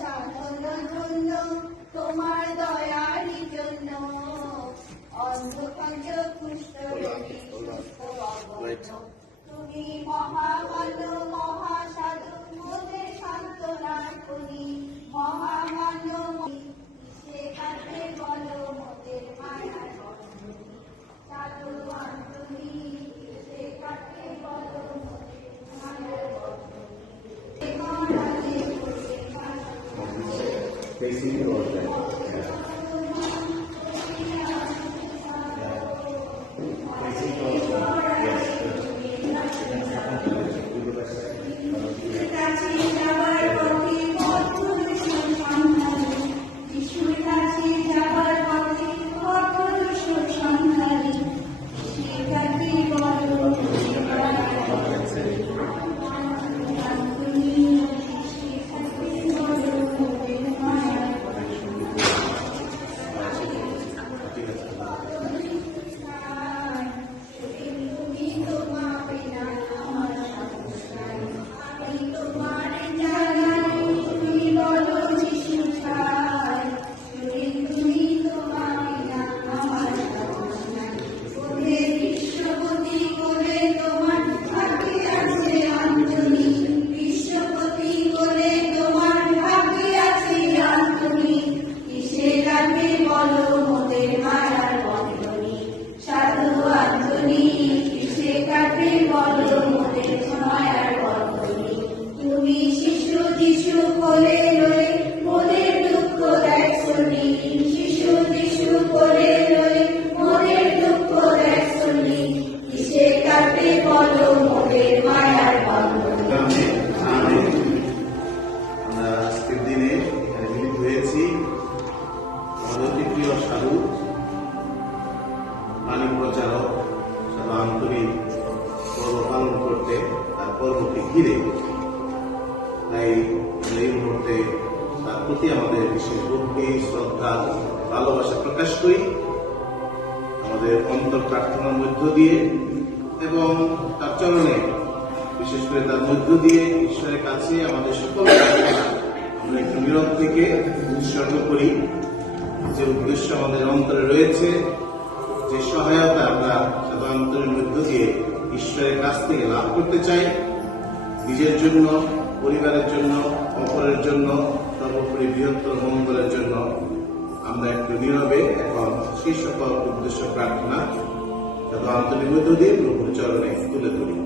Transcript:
সাধন ধন্য তোমার দয়ারই জন্য অন্ধকার কুষ্ঠ তুমি মহামান্য মহাসাধু মোদের সান্ত্বনা করি মহামান্য সে কাছে বলো মোদের মায়ার সাধু তুমি সে কাছে বলো মোদের মায়ার Facing the road, right? Facing the road, yes. তুমি শিশু যিশু কোলে রয়ে মোদের দুঃখ দেখছনি শিশু যিশু কোলে রয়ে মোদের দুঃখ দেখছনি কিসে কাটে বলো মোদের মায়ার বন্ধনী। আমরা আজকের দিনে এখানে মিলিত হয়েছি আমাদের প্রিয় সাধু বাণী প্রচারক সাধু আন্তরিক পর্ব পালন করতে তার পর্বকে ঘিরে। তাই এই মুহূর্তে তার প্রতি আমাদের বিশেষ ভক্তি শ্রদ্ধা ভালোবাসা প্রকাশ করি আমাদের অন্তর প্রার্থনার মধ্য দিয়ে এবং তার চরণে বিশেষ করে তার মধ্য দিয়ে ঈশ্বরের কাছে আমাদের সকল আমরা একটু নীরব থেকে উৎসর্গ করি। যে উদ্দেশ্য আমাদের অন্তরে রয়েছে, যে সহায়তা আমরা সাধু অন্তরের মধ্য দিয়ে ঈশ্বরের কাছ থেকে লাভ করতে চাই, নিজের জন্য, পরিবারের জন্য, অপরের জন্য, সর্বোপরি বৃহত্তর মঙ্গলের জন্য আমরা একটু নীরবে এখন সেই সকল উদ্দেশ্য প্রার্থনা সাধু আন্তরিক মধ্য দিয়ে প্রভুর চরণে তুলে ধরি।